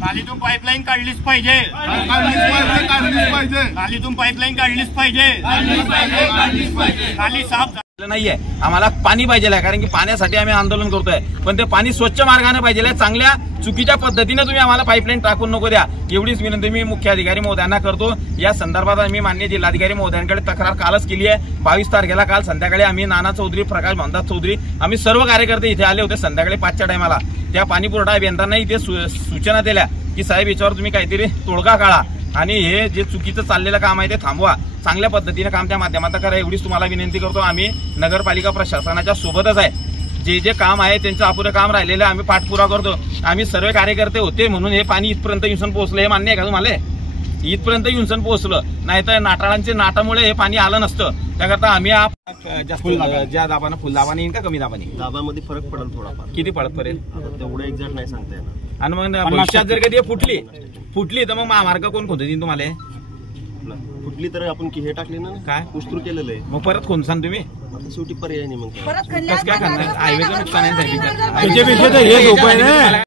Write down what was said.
नालीतून pipeline काढलीच पाहिजे, नालीतून pipeline काढलीच पाहिजे, नाली साफ नाहीये। आम्हाला पाणी पाहिजे आहे, कारण की पाण्यासाठी आम्ही आंदोलन करतोय, पण ते पाणी स्वच्छ मार्गाने पाहिजे आहे। चांगल्या चुकीच्या पद्धतीने तुम्ही आम्हाला पाईपलाईन टाकून नको द्या, एवढीच विनंती मी मुख्य अधिकारी महोदयांना करतो। या संदर्भात आम्ही माननीय जिल्हाधिकारी महोदयांकडे तक्रार कालच केली आहे। 22 तारखेला काल संध्याकाळी आम्ही नाना चौधरी, प्रकाश भामदास चौधरी, आम्ही सर्व कार्यकर्ते इथे आले होते संध्याकाळी 5च्या टायमाला। त्या पाणी पुरवठा अभियंत्यांना इथे सूचना दिल्या की साहेब याच्यावर तुम्ही काहीतरी तोडगा काढा आणि हे जे चुकीचं चाललेलं काम आहे ते थांबवा, चांगल्या पद्धतीने काम त्या माध्यमातून करा, एवढीच तुम्हाला विनंती करतो। आम्ही नगरपालिका प्रशासनाच्या सोबतच आहे, जे काम आहे त्यांचं अपुरं काम राहिलेलं आम्ही पाठपुरावा करतो। आम्ही सर्व कार्यकर्ते होते म्हणून हे पाणी इथपर्यंत येऊन पोहोचलं, हे मान्य आहे का तुम्हाला? इथपर्यंत येऊन पोहोचलं, नाहीतर नाटाळांच्या नाटामुळे हे पाणी आलं नसतं। त्याकरता आम्ही जास्त ज्या दाबानं फुल दाबाने येईल का कमी दाबाने? दाबामध्ये फरक पडेल थोडाफार, किती फरक पडेल तेवढं एक्झॅक्ट नाही सांगता येणार। आणि मग भविष्यात जर कधी फुटली तर मग महामार्ग कोण खोदतील तुम्हाला? फुटली तर आपण हे टाकले ना, काय पुस्तूर केलेलं आहे, मग परत खोदसान तुम्ही? शेवटी पर्याय नाही, मग कसं काय करणार? हायवेचं नुकसान आहे साहेब।